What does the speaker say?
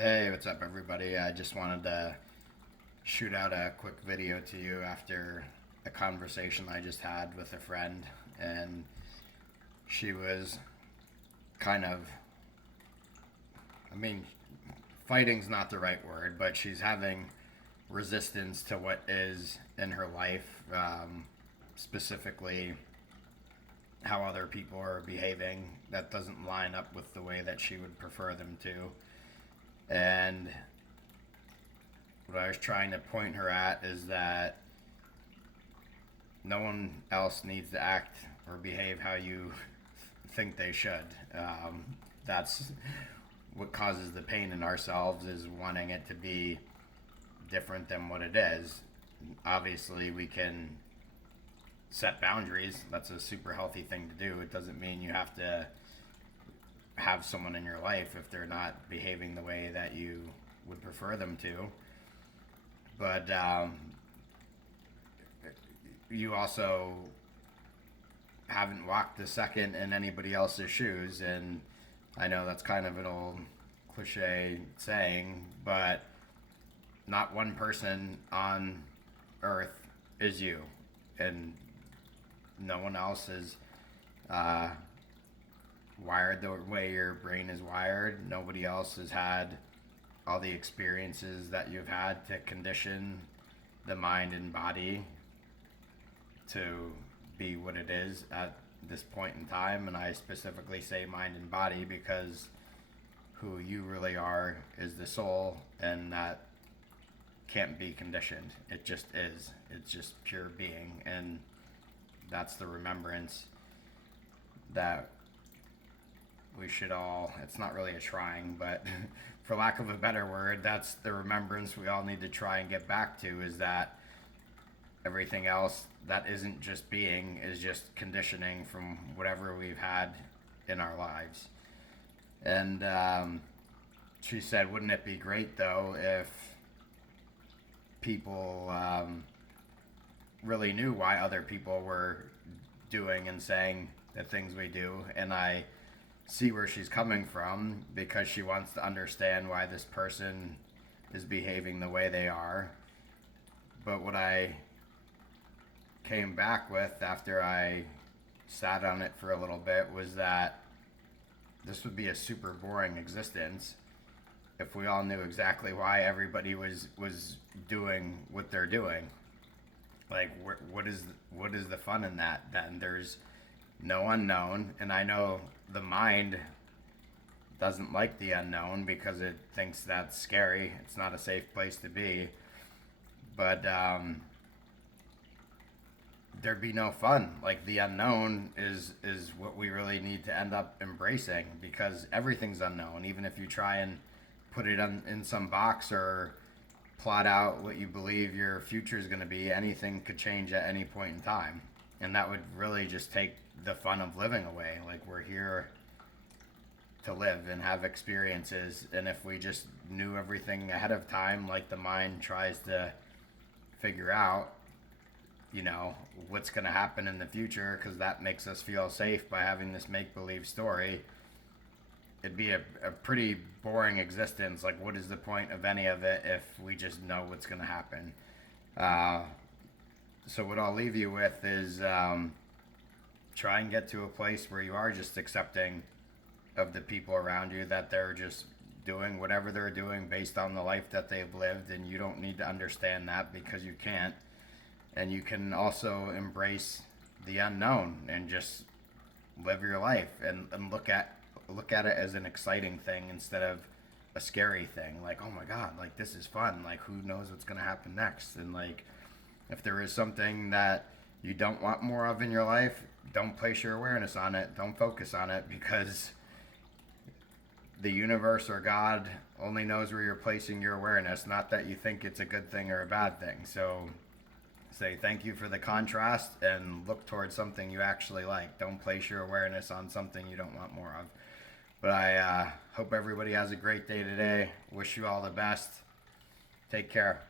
Hey, what's up, everybody? I just wanted to shoot out a quick video to you after a conversation I just had with a friend, and she was kind of, I mean, fighting's not the right word, but she's having resistance to what is in her life, specifically how other people are behaving that doesn't line up with the way that she would prefer them to. And what I was trying to point her at is that no one else needs to act or behave how you think they should. That's what causes the pain in ourselves, is wanting it to be different than what it is. Obviously, we can set boundaries. That's a super healthy thing to do. It doesn't mean you have to have someone in your life if they're not behaving the way that you would prefer them to. But you also haven't walked a second in anybody else's shoes, and I know that's kind of an old cliche saying, but not one person on earth is you, and no one else is wired the way your brain is wired. Nobody else has had all the experiences that you've had to condition the mind and body to be what it is at this point in time. And I specifically say mind and body because who you really are is the soul, and that can't be conditioned. It just is. It's just pure being, and that's the remembrance that we should all, it's not really a trying, but for lack of a better word, that's the remembrance we all need to try and get back to, is that everything else that isn't just being is just conditioning from whatever we've had in our lives. And she said, wouldn't it be great though if people really knew why other people were doing and saying the things we do? And I see where she's coming from, because she wants to understand why this person is behaving the way they are. But what I came back with after I sat on it for a little bit was that this would be a super boring existence if we all knew exactly why everybody was doing what they're doing. Like, what is the fun in that? Then there's no unknown, and I know the mind doesn't like the unknown because it thinks that's scary. It's not a safe place to be. But there'd be no fun. Like, the unknown is what we really need to end up embracing, because everything's unknown. Even if you try and put it in some box or plot out what you believe your future is going to be, anything could change at any point in time, and that would really just take the fun of living away. Like, we're here to live and have experiences, and if we just knew everything ahead of time, like the mind tries to figure out, what's going to happen in the future, because that makes us feel safe by having this make-believe story, it'd be a pretty boring existence. Like, what is the point of any of it if we just know what's going to happen? So what I'll leave you with is try and get to a place where you are just accepting of the people around you, that they're just doing whatever they're doing based on the life that they've lived, and you don't need to understand that because you can't. And you can also embrace the unknown and just live your life, and look at it as an exciting thing instead of a scary thing. Like, oh my god, like, this is fun. Like, who knows what's going to happen next? And like, if there is something that you don't want more of in your life, don't place your awareness on it. Don't focus on it, because the universe or God only knows where you're placing your awareness, not that you think it's a good thing or a bad thing. So say thank you for the contrast and look towards something you actually like. Don't place your awareness on something you don't want more of. But I hope everybody has a great day today. Wish you all the best. Take care.